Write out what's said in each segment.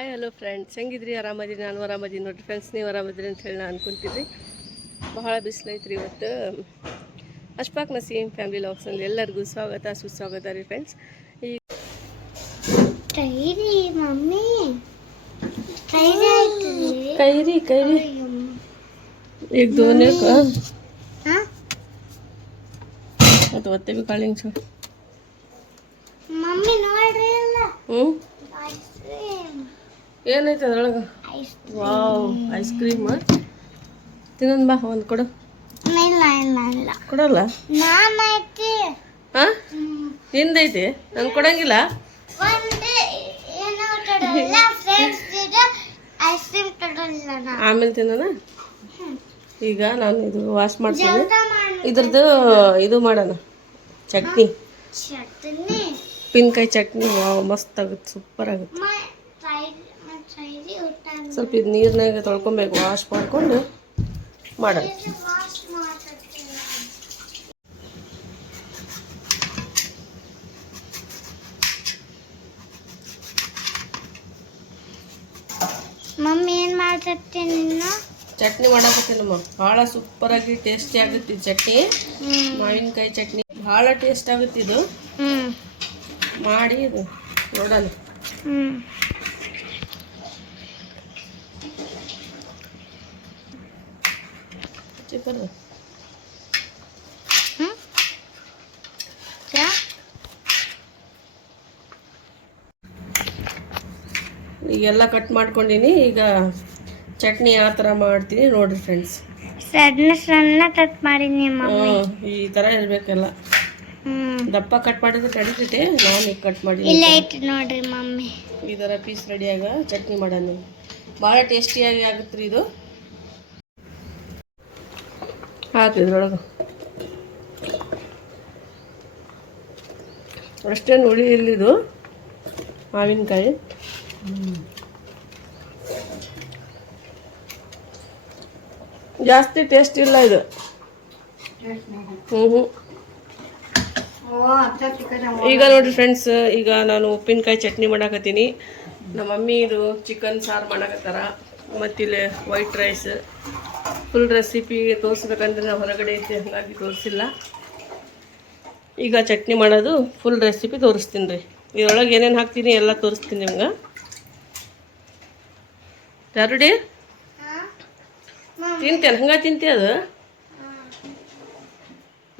Hi hello friends ಹೆಂಗಿದ್ರಿ? ಆರಾಮದಿರಿ? ನಾನು ಆರಾಮದೀನಿ ನೋಡಿರಿ ಫ್ರೆಂಡ್ಸ್ ನೀವು ಆರಾಮದಿರಿ ಅಂತ ಹೇಳಿ ನಾನು ಅನ್ಕೊಂತಿದ್ರಿ ಬಹಳ ಬಿಸಿಲೈತ್ರಿ ಇವತ್ತು. ಅಶ್ಫಾಕ್ ನಸೀಮ್ ಫ್ಯಾಮಿಲಿ ಲಾಕ್ಸ್ನಲ್ಲಿ ಎಲ್ಲರಿಗೂ ಸ್ವಾಗತ ಸುಸ್ವಾಗತ ರೀ ಫ್ರೆಂಡ್ಸ್ ಕೈರಿ ಮಮ್ಮಿ. ಕೈರಿ ಕೈರಿ ಈಗ ಹಾ. ಮತ್ತು ಒತ್ತೆ ಬಿ ಕಾಳಿಂಗ್ ಹ್ಞೂ ಏನೈತೆ ಅದ್ರೊಳಗೆ? ಐಸ್ ವಾವ್ ಐಸ್ ಕ್ರೀಮ್ ತಿನ್ನೋದು ಬಾ ಒಂದು ಕೊಡು. ಕೊಡಲ್ಲ? ಹಾಂ ನಿಂದೈತಿ? ನಾನು ಕೊಡಂಗಿಲ್ಲ. ಆಮೇಲೆ ತಿನ್ನೋಣ? ಈಗ ನಾನು ಇದು ವಾಶ್ ಮಾಡ್ತೀನಿ. ಇದ್ರದ್ದು ಇದು ಮಾಡೋಣ. ಚಟ್ನಿ. ಪಿನ್ಕಾಯಿ ಚಟ್ನಿ. ವಾವ್ ಮಸ್ತ್ ಆಗುತ್ತೆ. ಸೂಪರ್ ಆಗುತ್ತೆ. ಸ್ವಲ್ಪ ಇದು ನೀರ್ನಾಗ ತೊಳ್ಕೊಬೇಕು ವಾಶ್ ಮಾಡ್ಕೊಂಡು ಮಾಡೋಣ. ಮಮ್ಮಿ ಏನ್ ಮಾಡ್ತೀನಿ ನೀನು? ಚಟ್ನಿ ಮಾಡಕತ್ತೀನಿ ಬಹಳ ಸೂಪರ್ ಆಗಿ ಟೇಸ್ಟಿ ಆಗುತ್ತೆ ಚಟ್ನಿ. ಮಾವಿನಕಾಯಿ ಚಟ್ನಿ. ಭಾಳ ಟೇಸ್ಟ್ ಆಗುತ್ತೆ ಇದು. ಮಾಡಿ ಇದು ನೋಡೋಣ. ಚಿಕ್ಕದು ಈಗೆಲ್ಲ ಕಟ್ ಮಾಡ್ಕೊಂಡಿನಿ ಈಗ ಚಟ್ನಿ ಆ ಥರ ಮಾಡ್ತೀನಿ ನೋಡಿರಿ ಫ್ರೆಂಡ್ಸ್ ಸಣ್ಣ ಸಣ್ಣ ಕಟ್ ಮಾಡೀನಿ ಈ ಥರ ಇರಬೇಕೆಲ್ಲ. ದಪ್ಪ ಕಟ್ ಮಾಡಿದ್ರೆ ತಡಿತೈತೆ ನಾನು ಈಗ ಕಟ್ ಮಾಡಿ ಇಲ್ಲ ಐತಿ ನೋಡ್ರಿ ಮಮ್ಮಿ. ಈ ಥರ ಪೀಸ್ ರೆಡಿಯಾಗ ಚಟ್ನಿ ಮಾಡೋಣ. ಭಾಳ ಟೇಸ್ಟಿಯಾಗಿ ಆಗುತ್ತೆ ರೀ ಇದು. ಹಾಕಿ ಇದ್ರೊಳಗೆ. ಅಷ್ಟೇನು ಉಳಿ ಇಲ್ಲಿದು, ಮಾವಿನಕಾಯಿ. ಜಾಸ್ತಿ ಟೇಸ್ಟ್ ಇಲ್ಲ ಇದು. ಹ್ಞೂ ಹ್ಞೂ ಈಗ ನೋಡ್ರಿ ಫ್ರೆಂಡ್ಸ್ ಈಗ ನಾನು ಉಪ್ಪಿನಕಾಯಿ ಚಟ್ನಿ ಮಾಡಾಕತ್ತೀನಿ. ನಮ್ಮ ಮಮ್ಮಿ ಇದು ಚಿಕನ್ ಸಾರು ಮಾಡಾಕತ್ತಾರ. ಮತ್ತಿಲ್ಲಿ ವೈಟ್ ರೈಸ್ ಫುಲ್ ರೆಸಿಪಿ ತೋರಿಸ್ಬೇಕಂದ್ರೆ ನಾವು ಹೊರಗಡೆ ಇದ್ದೆ, ಹಾಗಾಗಿ ತೋರಿಸಿಲ್ಲ. ಈಗ ಚಟ್ನಿ ಮಾಡೋದು ಫುಲ್ ರೆಸಿಪಿ ತೋರಿಸ್ತೀನಿ ರೀ. ಇದ್ರೊಳಗೆ ಏನೇನು ಹಾಕ್ತೀನಿ ಎಲ್ಲ ತೋರಿಸ್ತೀನಿ ನಿಮ್ಗೆ. ಯಾರುಡಿ? ತಿಂತೇನೆ ಹಂಗೆ ತಿಂತೆ ಅದು?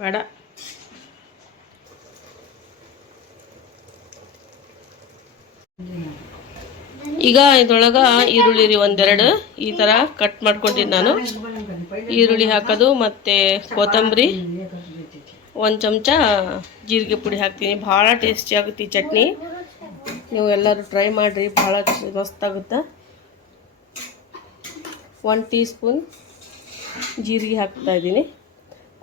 ಬೇಡ. ಈಗ ಇದ್ರೊಳಗೆ ಈರುಳ್ಳಿ ರೀ ಒಂದೆರಡು. ಈ ಥರ ಕಟ್ ಮಾಡ್ಕೊಂಡಿದ್ದು ನಾನು. ಈರುಳ್ಳಿ ಹಾಕೋದು ಮತ್ತು ಕೊತ್ತಂಬರಿ. ಒಂದು ಚಮಚ ಜೀರಿಗೆ ಪುಡಿ ಹಾಕ್ತೀನಿ. ಭಾಳ ಟೇಸ್ಟಿ ಆಗುತ್ತೆ ಈ ಚಟ್ನಿ. ನೀವು ಎಲ್ಲರೂ ಟ್ರೈ ಮಾಡಿರಿ ಭಾಳ ಮಸ್ತಾಗುತ್ತೆ ಒನ್ ಟೀ ಸ್ಪೂನ್ ಜೀರಿಗೆ ಹಾಕ್ತಾ ಇದ್ದೀನಿ.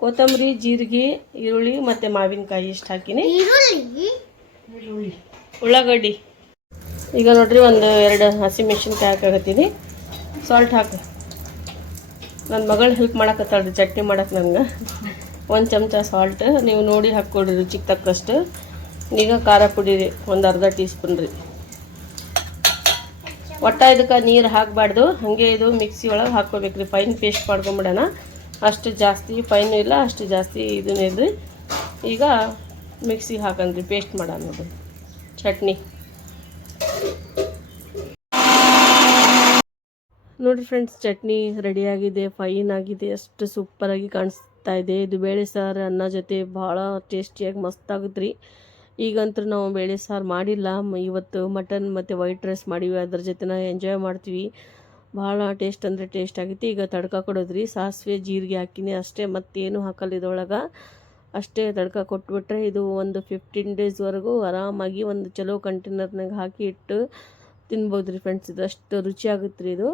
ಕೊತ್ತಂಬರಿ ಜೀರಿಗೆ ಈರುಳ್ಳಿ ಮತ್ತು ಮಾವಿನಕಾಯಿ ಇಷ್ಟು ಹಾಕಿನಿ. ಉಳ್ಳಾಗಡ್ಡಿ. ಈಗ ನೋಡ್ರಿ ಒಂದು ಎರಡು ಹಸಿಮೆಣ್ಸಿನ್ಕಾಯಿ ಹಾಕಾಕತ್ತೀನಿ. ಸಾಲ್ಟ್ ಹಾಕಿ. ನನ್ನ ಮಗಳು ಹೆಲ್ಪ್ ಮಾಡಕತ್ತಾಳ್ರಿ, ಚಟ್ನಿ ಮಾಡಕ್ಕೆ ನನಗೆ ಒಂದು ಚಮಚ ಸಾಲ್ಟ್ ನೀವು ನೋಡಿ ಹಾಕ್ಕೊಡ್ರಿ ರುಚಿಗೆ ತಕ್ಕಷ್ಟು. ಈಗ ಖಾರ ಪುಡಿ ರೀ, ಒಂದು ಅರ್ಧ ಟೀ ಸ್ಪೂನ್ ರೀ. ಒಟ್ಟ ಇದಕ್ಕೆ ನೀರು ಹಾಕಬಾರ್ದು, ಹಾಗೆ ಇದು ಮಿಕ್ಸಿ ಒಳಗೆ ಹಾಕ್ಕೋಬೇಕ್ರಿ ಫೈನ್ ಪೇಸ್ಟ್ ಮಾಡ್ಕೊಂಬಿಡೋಣ. ಅಷ್ಟು ಜಾಸ್ತಿ ಫೈನು ಇಲ್ಲ, ಅಷ್ಟು ಜಾಸ್ತಿ ಇದನ್ನ ಇಲ್ರಿ ಈಗ ಮಿಕ್ಸಿಗೆ ಹಾಕನ್ರಿ ಪೇಸ್ಟ್ ಮಾಡೋಣ ಅದು ಚಟ್ನಿ. ನೋಡಿ ಫ್ರೆಂಡ್ಸ್ ಚಟ್ನಿ ರೆಡಿಯಾಗಿದೆ ಫೈನ್ ಆಗಿದೆ, ಅಷ್ಟು ಸೂಪರಾಗಿ ಕಾಣಿಸ್ತಾ ಇದೆ. ಇದು ಬೇಳೆ ಸಾರು ಅನ್ನ ಜೊತೆ ಭಾಳ ಟೇಸ್ಟಿಯಾಗಿ ಮಸ್ತಾಗುತ್ತೆ ರೀ. ಈಗಂತೂ ನಾವು ಬೇಳೆ ಸಾರು ಮಾಡಿಲ್ಲ. ಇವತ್ತು ಮಟನ್ ಮತ್ತು ವೈಟ್ ರೈಸ್ ಮಾಡೀವಿ. ಅದ್ರ ಜೊತೆ ಎಂಜಾಯ್ ಮಾಡ್ತೀವಿ. ಭಾಳ ಟೇಸ್ಟ್ ಅಂದರೆ ಟೇಸ್ಟ್ ಆಗುತ್ತೆ. ಈಗ ತಡ್ಕ ಕೊಡೋದ್ರಿ ಸಾಸಿವೆ, ಜೀರಿಗೆ ಹಾಕಿನಿ ಅಷ್ಟೇ, ಮತ್ತೇನು ಹಾಕಲ್ಲ ಇದ್ರೊಳಗೆ. ಅಷ್ಟೇ ತಡ್ಕ ಕೊಟ್ಬಿಟ್ರೆ ಇದು ಒಂದು ಫಿಫ್ಟೀನ್ ಡೇಸ್ವರೆಗೂ ಆರಾಮಾಗಿ ಒಂದು ಚಲೋ ಕಂಟೈನರ್ನಾಗ ಹಾಕಿ ಇಟ್ಟು ತಿನ್ಬೋದು ರೀ ಫ್ರೆಂಡ್ಸ್ ಇದು ಅಷ್ಟು ರುಚಿಯಾಗುತ್ತೆ ರೀ ಇದು.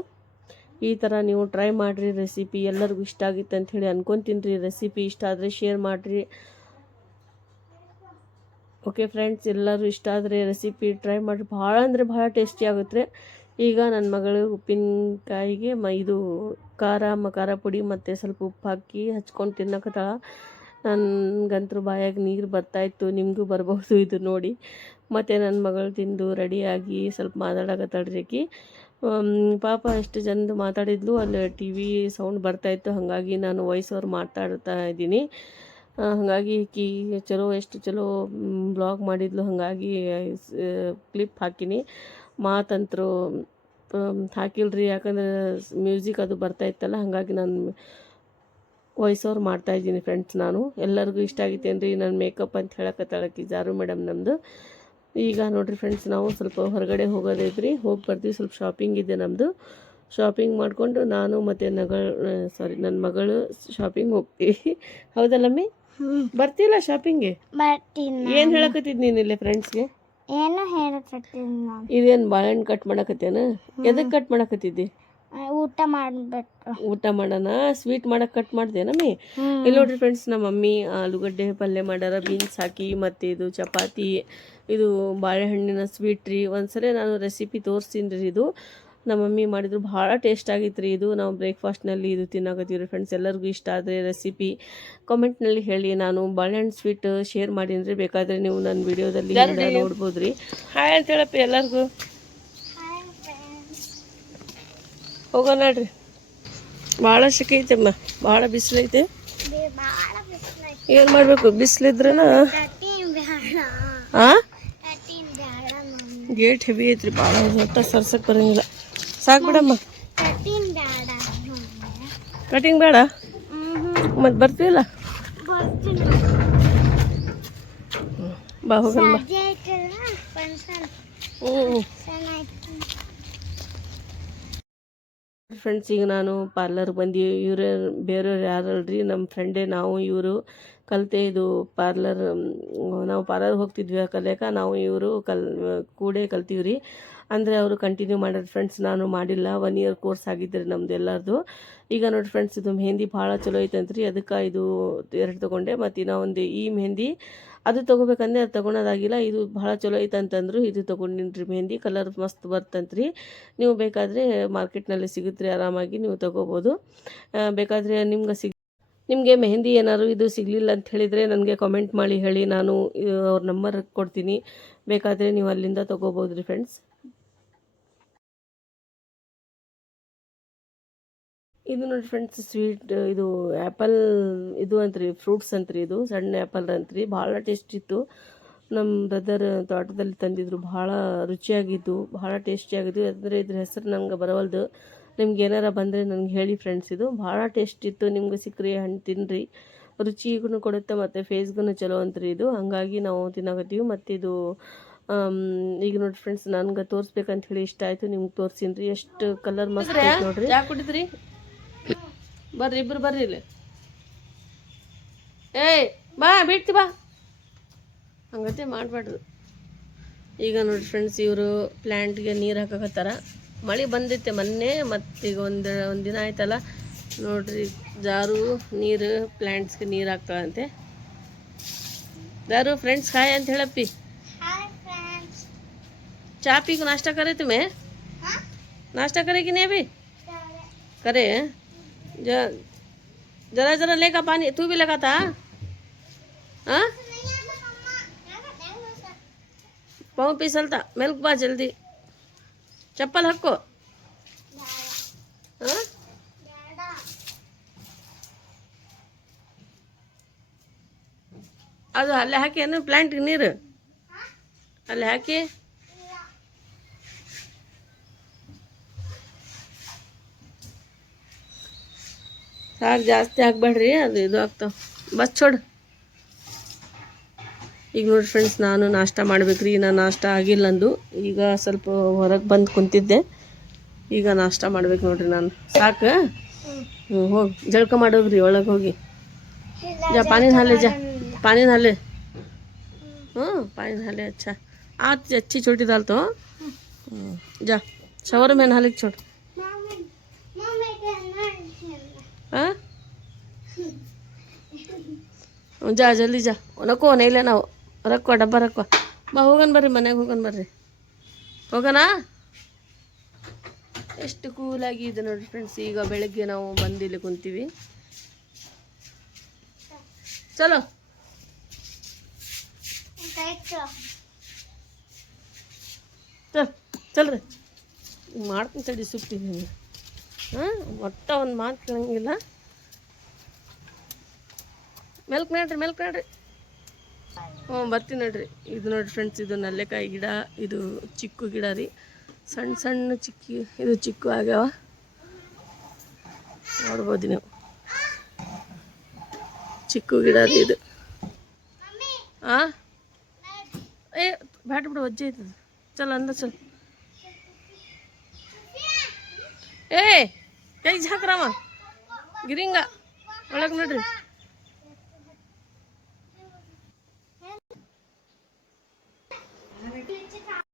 ಈ ಥರ ನೀವು ಟ್ರೈ ಮಾಡಿರಿ ರೆಸಿಪಿ ಎಲ್ಲರಿಗೂ ಇಷ್ಟ ಆಗಿತ್ತು ಅಂತ ಹೇಳಿ ಅನ್ಕೊತೀನಿ ರೀ. ರೆಸಿಪಿ ಇಷ್ಟ ಆದರೆ ಶೇರ್ ಮಾಡಿರಿ. ಓಕೆ ಫ್ರೆಂಡ್ಸ್ ಎಲ್ಲರೂ ಇಷ್ಟ ಆದರೆ ರೆಸಿಪಿ ಟ್ರೈ ಮಾಡಿ ಭಾಳ ಅಂದರೆ ಭಾಳ ಟೇಸ್ಟಿ ಆಗುತ್ತೆ ಈಗ ನನ್ನ ಮಗಳು ಉಪ್ಪಿನಕಾಯಿಗೆ ಮ, ಇದು ಖಾರ, ಮ, ಖಾರ ಪುಡಿ ಮತ್ತು ಸ್ವಲ್ಪ ಉಪ್ಪು ಹಾಕಿ ಹಚ್ಕೊಂಡು ತಿನ್ನಕತ್ತಾಳ. ನನಗಂತೂ ಬಾಯಾಗಿ ನೀರು ಬರ್ತಾಯಿತ್ತು ನಿಮಗೂ ಬರ್ಬೋದು ಇದು ನೋಡಿ. ಮತ್ತು ನನ್ನ ಮಗಳು ತಿಂದು ರೆಡಿಯಾಗಿ ಸ್ವಲ್ಪ ಮಾತಾಡಕತ್ತಾಳ್ರಿ ಆಕಿ. ಪಾಪ ಎಷ್ಟು ಚಂದ ಮಾತಾಡಿದ್ಲು, ಅಲ್ಲಿ ಟಿ ವಿ ಸೌಂಡ್ ಬರ್ತಾಯಿತ್ತು ಹಾಗಾಗಿ ನಾನು ವಾಯ್ಸ್ ಓವರ್ ಮಾತಾಡ್ತಾ ಇದ್ದೀನಿ. ಹಾಗಾಗಿ ಕಿ, ಚಲೋ, ಎಷ್ಟು ಚಲೋ ಬ್ಲಾಗ್ ಮಾಡಿದ್ಲು, ಹಾಗಾಗಿ ಕ್ಲಿಪ್ ಹಾಕಿನಿ. ಮಾತಂತರು ಹಾಕಿಲ್ರಿ, ಯಾಕಂದ್ರೆ ಮ್ಯೂಸಿಕ್ ಅದು ಬರ್ತಾ ಇತ್ತಲ್ಲ, ಹಾಗಾಗಿ ನಾನು ವಾಯ್ಸ್ ಓವರ್ ಮಾಡ್ತಾ ಇದ್ದೀನಿ ಫ್ರೆಂಡ್ಸ್ ನಾನು. ಎಲ್ಲರಿಗೂ ಇಷ್ಟ ಆಗೈತೇನ್ರಿ ನನ್ನ ಮೇಕಪ್ ಅಂತ ಹೇಳಕತ್ತಾಳಕ್ಕೆ ಜಾರು ಮೇಡಮ್ ನಮ್ಮದು ಈಗ ನೋಡ್ರಿ ಫ್ರೆಂಡ್ಸ್ ನಾವು ಸ್ವಲ್ಪ ಹೊರಗಡೆ ಹೋಗೋದೈತ್ರಿ. ಹೋಗಿ ಬರ್ತೀವಿ ಸ್ವಲ್ಪ ಶಾಪಿಂಗ್ ಇದೆ ನಮ್ಮದು ಶಾಪಿಂಗ್ ಮಾಡಿಕೊಂಡು ನಾನು ಮತ್ತು ನಗಳು ಸಾರಿ ನನ್ನ ಮಗಳು ಶಾಪಿಂಗ್ ಹೋಗ್ತೀವಿ. ಹೌದಲ್ಲಮ್ಮಿ ಬರ್ತೀಯಲ್ಲ ಶಾಪಿಂಗ್ಗೆ ಏನು ಹೇಳಕತ್ತಿದ್ ನೀನು ಇಲ್ಲೇ ಫ್ರೆಂಡ್ಸ್ಗೆ ಏನು ಹೇಳಕತ್ತೀನಿ ಇದೇನು ಬಾಳೆಹಣ್ಣು ಕಟ್ ಮಾಡಕತ್ತೇನ? ಎದಕ್ಕೆ ಕಟ್ ಮಾಡಕತ್ತಿದ್ದಿ? ಊಟ ಮಾಡ್ಬೇಕು ಊಟ ಮಾಡೋಣ ಸ್ವೀಟ್ ಮಾಡಕ್ಕೆ ಕಟ್ ಮಾಡ್ದೇನಮ್ಮಿ ಇಲ್ಲಿ ನೋಡ್ರಿ ಫ್ರೆಂಡ್ಸ್ ನಮ್ಮ ಮಮ್ಮಿ ಆಲೂಗಡ್ಡೆ ಪಲ್ಯ ಮಾಡ್ಯಾರ ಬೀನ್ಸ್ ಹಾಕಿ ಮತ್ತು ಇದು ಚಪಾತಿ ಇದು ಬಾಳೆಹಣ್ಣಿನ ಸ್ವೀಟ್ ರೀ ಒಂದ್ಸಲ ನಾನು ರೆಸಿಪಿ ತೋರಿಸ್ತೀನಿ ರೀ ಇದು. ನಮ್ಮ ಮಮ್ಮಿ ಮಾಡಿದ್ರು ಭಾಳ ಟೇಸ್ಟ್ ಆಗಿತ್ತು ರೀ ಇದು. ನಾವು ಬ್ರೇಕ್ಫಾಸ್ಟ್ನಲ್ಲಿ ಇದು ತಿನ್ನಕತ್ತೀವಿ ರೀ ಫ್ರೆಂಡ್ಸ್ ಎಲ್ಲರಿಗೂ ಇಷ್ಟ ಆದರೆ ರೆಸಿಪಿ ಕಾಮೆಂಟ್ನಲ್ಲಿ ಹೇಳಿ ನಾನು ಬಾಳೆಹಣ್ಣು ಸ್ವೀಟ್ ಶೇರ್ ಮಾಡೀನಿ ರೀ. ಬೇಕಾದರೆ ನೀವು ನನ್ನ ವಿಡಿಯೋದಲ್ಲಿ ನೋಡ್ಬೋದು ರೀ. ಹಾಯ್ ಅಂತ ಹೇಳಪ್ಪ ಎಲ್ಲರಿಗೂ. ಹೋಗೋಣ ನೋಡ್ರಿ. ಭಾಳ ಸೆಕೆ ಐತಮ್ಮ ಭಾಳ ಬಿಸಿಲೈತೆ ಭಾಳ ಬಿಸಿಲೈತಿ ಏನು ಮಾಡಬೇಕು? ಬಿಸಿಲಿದ್ರನ? ಕಟ್ಟಿನ ಬೇಡ ಆ ಕಟ್ಟಿನ ಬೇಡ ಮಮ್ಮಿ ಗೇಟ್ ಹೆವಿ ಐತ್ರಿ ಭಾಳ ಒಟ್ಟ ಸರ್ಸಕ್ಕೆ ಬರಂಗಿಲ್ಲ. ಸಾಕು ಬಿಡಮ್ಮ. ಕಟಿಂಗ್ ಬೇಡ ಮತ್ತೆ ಬರ್ತೀವಿಲ್ಲ ಬಾ ಹ್ಞೂ ಫ್ರೆಂಡ್ಸ್ ಈಗ ನಾನು ಪಾರ್ಲರ್ಗೆ ಬಂದು ಇವ್ರ ಬೇರೆಯವ್ರು ಯಾರಲ್ರಿ? ನಮ್ಮ ಫ್ರೆಂಡೇ ನಾವು ಇವರು. ಕಲಿತೆ ಇದು ಪಾರ್ಲರ್ ನಾವು ಪಾರ್ಲರ್ ಹೋಗ್ತಿದ್ವಿ ಆ ಕಲಿಯಾಕ. ನಾವು ಇವರು ಕಲ್, ಕೂಡೇ ಕಲ್ತೀವಿ ರೀ ಅಂದರೆ ಅವರು ಕಂಟಿನ್ಯೂ ಮಾಡ್ಯಾರ ಫ್ರೆಂಡ್ಸ್ ನಾನು ಮಾಡಿಲ್ಲ. ಒನ್ ಇಯರ್ ಕೋರ್ಸ್ ಆಗಿದ್ರಿ ನಮ್ದು ಎಲ್ಲರದು. ಈಗ ನೋಡಿ ಫ್ರೆಂಡ್ಸ್ ಇದು ಮೆಹಂದಿ ಭಾಳ ಚಲೋ ಐತಂತ್ರಿ. ಅದಕ್ಕೆ ಇದು ಎರಡು ತೊಗೊಂಡೆ. ಮತ್ತು ಇನ್ನೊಂದು ಈ ಮೆಹಂದಿ, ಅದು ತೊಗೋಬೇಕಂದ್ರೆ ಅದು ತೊಗೊಳೋದಾಗಿಲ್ಲ. ಇದು ಭಾಳ ಚಲೋ ಐತಂತಂದ್ರು ಇದು ತೊಗೊಂಡಿನ್ರಿ ಮೆಹಂದಿ. ಕಲರ್ ಮಸ್ತ್ ಬರ್ತಂತ್ರಿ. ನೀವು ಬೇಕಾದರೆ ಮಾರ್ಕೆಟ್ನಲ್ಲಿ ಸಿಗುತ್ತೆ ಆರಾಮಾಗಿ ನೀವು ತೊಗೋಬೋದು. ಬೇಕಾದರೆ ನಿಮ್ಗೆ ನಿಮಗೆ ಮೆಹಂದಿ ಏನಾದರೂ ಇದು ಸಿಗಲಿಲ್ಲ ಅಂತ ಹೇಳಿದರೆ ನನಗೆ ಕಾಮೆಂಟ್ ಮಾಡಿ ಹೇಳಿ. ನಾನು ಅವ್ರ ನಂಬರ್ ಕೊಡ್ತೀನಿ. ಬೇಕಾದರೆ ನೀವು ಅಲ್ಲಿಂದ ತೊಗೋಬೋದು ರೀ ಫ್ರೆಂಡ್ಸ್ ಇದು ನೋಡಿ ಫ್ರೆಂಡ್ಸ್ ಸ್ವೀಟ್ ಇದು ಆ್ಯಪಲ್ ಇದು ಅಂತ್ರಿ ಫ್ರೂಟ್ಸ್ ಅಂತ್ರಿ ಇದು. ಸಣ್ಣ ಆ್ಯಪಲ್ ಅಂತ್ರಿ. ಭಾಳ ಟೇಸ್ಟ್ ಇತ್ತು. ನಮ್ಮ ಬ್ರದರ್ ತೋಟದಲ್ಲಿ ತಂದಿದ್ರು. ಭಾಳ ರುಚಿಯಾಗಿದ್ದು, ಭಾಳ ಟೇಸ್ಟಿಯಾಗಿದ್ದು ಅಂದರೆ ಇದ್ರ ಹೆಸರು ನಂಗೆ ಬರವಲ್ದು. ನಿಮ್ಗೆ ಏನಾರ ಬಂದರೆ ನನಗೆ ಹೇಳಿ ಫ್ರೆಂಡ್ಸ್ ಇದು. ಭಾಳ ಟೇಸ್ಟ್ ಇತ್ತು ನಿಮ್ಗೆ ಸಿಕ್ಕರಿ ಹಣ್ಣು ತಿನ್ನಿರಿ ರುಚಿಗೂ ಕೊಡುತ್ತೆ ಮತ್ತು ಫೇಸ್ಗೂ ಚಲೋ ಅಂತ್ರಿ ಇದು. ಹಾಗಾಗಿ ನಾವು ತಿನ್ನಕತ್ತೀವಿ. ಮತ್ತು ಇದು ಈಗ ನೋಡಿ ಫ್ರೆಂಡ್ಸ್ ನನ್ಗೆ ತೋರಿಸ್ಬೇಕಂತ ಹೇಳಿ ಇಷ್ಟ ಆಯಿತು. ನಿಮ್ಗೆ ತೋರಿಸಿನ್ರಿ. ರೀ ಎಷ್ಟು ಕಲರ್ ಮಸ್ತ್ ನೋಡ್ರಿ. ಯಾಕೆ ಕುಡಿದ್ರಿ? ಬರ್ರಿ ಇಬ್ರು ಬರ್ರಿ ಇಲ್ಲಿ. ಏಯ್ ಬಾ ಬಿಡ್ತಿ ಬಾ. ಹಂಗತೆ ಮಾಡಬಾರ್ದು. ಈಗ ನೋಡಿ ಫ್ರೆಂಡ್ಸ್ ಇವರು ಪ್ಲ್ಯಾಂಟ್ಗೆ ನೀರು ಹಾಕಕತ್ತಾರ. ಮಳೆ ಬಂದಿತ್ತೆ ಮೊನ್ನೆ ಮತ್ತು ಈಗ ಒಂದು ಒಂದು ದಿನ ಆಯ್ತಲ್ಲ ನೋಡ್ರಿ ಜಾರು ನೀರು ಪ್ಲ್ಯಾಂಟ್ಸ್ಗೆ ನೀರು ಹಾಕ್ತಾಳಂತೆ ಜಾರು ಫ್ರೆಂಡ್ಸ್ ಹಾಯ್ ಅಂತ ಹೇಳಪ್ಪಿ ಹಾಯ್ ಫ್ರೆಂಡ್ಸ್ चा पी को नाश्ता करे तुम्हें नाश्ता करेगी नहीं अभी करे ज- जरा जरा लेगा पानी तू भी लगा था हाँ पाँव फिसलता मिल्क बा जल्दी चप्पल हको अद अल हाकि प्लांट नहीं अल हाकि जास्ती हाँ बड़ी अद इतव बस छोड़। ಈಗ ನೋಡಿ ಫ್ರೆಂಡ್ಸ್ ನಾನು ನಾಷ್ಟ ಮಾಡ್ಬೇಕ್ರಿ ನಾನು ನಾಷ್ಟ ಆಗಿಲ್ಲ ಅಂದು. ಈಗ ಸ್ವಲ್ಪ ಹೊರಗೆ ಬಂದು ಕುಂತಿದ್ದೆ. ಈಗ ನಾಷ್ಟ ಮಾಡ್ಬೇಕು ನೋಡ್ರಿ ನಾನು. ಸಾಕು? ಹ್ಞೂ ಹೋಗಿ. ಜಳ್ಕ ಮಾಡೋಗ್ರಿ, ಒಳಗೆ ಹೋಗಿ. ಜಾ, ಪಾನಿನ ಹಾಲೆ ಜಾ. ಪಾನಿನ ಹಾಲೆ. ಹ್ಞೂ ಪಾನಿನ ಹಾಲೆ ಅಚ್ಚ. ಆತು ಅಚ್ಚಿ ಚೋಟಿದಾಲ್ತು ಹ್ಞೂ ಜಾ. ಶವರ ಮೇನ್ ಹಾಲಿಗೆ ಚೋಟ್. ಹಾಂ ಜಾ, ಜಲ್ದಿ ಜಾ. ಒನಕೋ ಒನೈಲೆ ನಾವು. ರಕ್ಕೋ ಡಬ್ಬ ರೊಕ್ಕ ಬಾ ಹೋಗೋಣ ಬರ್ರಿ ಮನೆಗೆ ಹೋಗೋಣ ಬರ್ರಿ. ಹೋಗೋಣ ಎಷ್ಟು ಕೂಲಾಗಿ ಇದೆ ನೋಡಿ ಫ್ರೆಂಡ್ಸ್ ಈಗ ಬೆಳಗ್ಗೆ ನಾವು ಬಂದಿಲ್ಲಿ ಕುಂತೀವಿ. ಚಲೋ. ಚಲ್ ಚಲ್ರಿ. ಮಾಡ್ತೀನಿ ತಡಿ ಸುಟ್ಟಿದ್ದೀನಿ ಹಾಂ, ಒಟ್ಟ ಒಂದು ಮಾತು ಕೇಳಂಗಿಲ್ಲ. ಮೆಲ್ಕ್ ನೋಡ್ರಿ ಮೆಲ್ಕ್ ನೋಡ್ರಿ. ಹ್ಞೂ, ಬರ್ತೀನಿ ನೋಡ್ರಿ. ಇದು ನೋಡಿರಿ ಫ್ರೆಂಡ್ಸ್ ಇದು ನಲ್ಲೆಕಾಯಿ ಗಿಡ, ಇದು ಚಿಕ್ಕು ಗಿಡ ರೀ. ಸಣ್ಣ ಸಣ್ಣ ಚಿಕ್ಕಿ, ಇದು ಚಿಕ್ಕು ಆಗ್ಯಾವ. ನೋಡ್ಬೋದು ನೀವು. ಚಿಕ್ಕು ಗಿಡ ರೀ ಇದು. ಹಾಂ ಏ, ಬ್ಯಾಟ್ ಬಿಡು ಅಜ್ಜೆ ಆಯ್ತದ ಚಲ, ಅಂದ ಚಲ. ಏ, ಕೈ ಹಾಕ್ರವ ಗಿರಿಂಗ, ಒಳಗೆ ನೋಡ್ರಿ. ಮಾಡ್ಬಿಟ್ಟು